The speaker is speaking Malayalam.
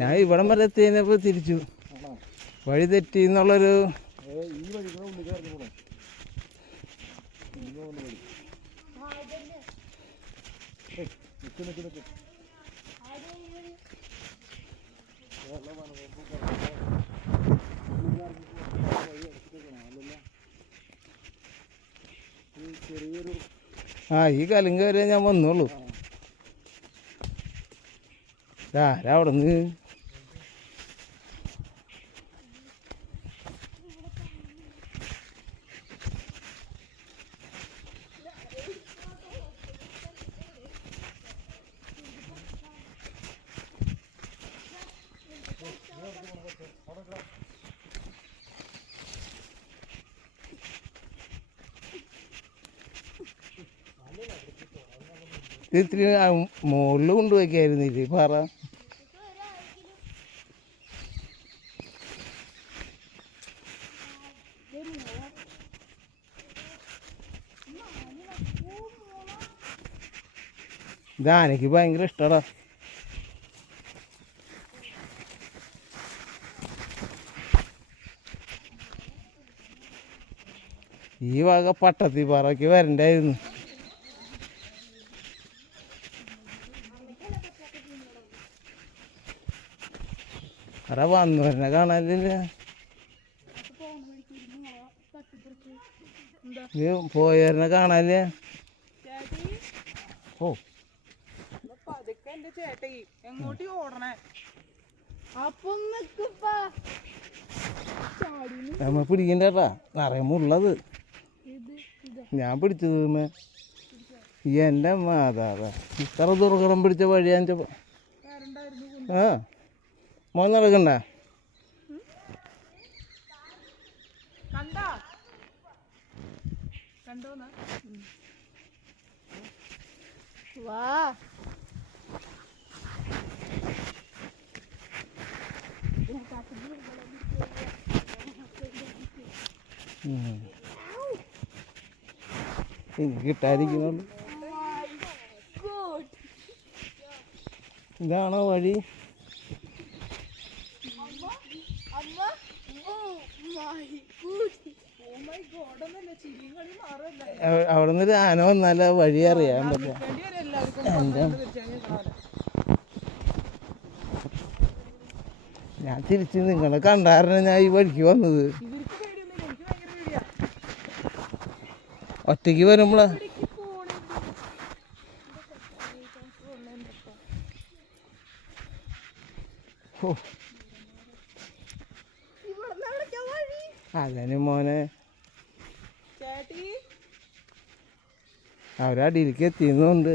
ഞാൻ ഇവിടം വരെ എത്തിയപ്പോ തിരിച്ചു വഴി തെറ്റി എന്നുള്ളൊരു ഈ കലുങ്ക് വരെ ഞാൻ വന്നോളൂ. അവിടെ നിന്ന് ഇത്തിരി മുകളിൽ കൊണ്ടുപോയിക്കായിരുന്നില്ലേ പാറ. ഇതാനക്ക് ഭയങ്കര ഇഷ്ടടാ. ഈ വക പട്ടത്തി പാറയ്ക്ക് വരണ്ടായിരുന്നു. അറ വന്നവരനെ കാണാനില്ല. പോയവരനെ കാണാനില്ല. ഓ നമ്മ പിടിക്കണ്ടേട്ടാ, നിറയുമുള്ളത് ഞാൻ പിടിച്ചത്. ഈ എൻ്റെ അമ്മ അതാ ഇത്ര ദുർഘടം പിടിച്ച വഴിയാൻ. മോൻ നടക്കണ്ട. എനിക്ക് കിട്ടാതിരിക്കുന്നുള്ളു. ഇതാണോ വഴി? അവിടെ നിന്ന് ആന വന്നാല വഴി അറിയാൻ പറ്റില്ല. ഞാൻ തിരിച്ച് നിങ്ങളെ കണ്ടായിരുന്നു ഞാൻ ഈ വഴിക്ക് വന്നത്. ഒറ്റയ്ക്ക് വരുമ്പോളാ അതിന് മോനെ അവരടിയിലേക്ക് എത്തിയുന്നുണ്ട്.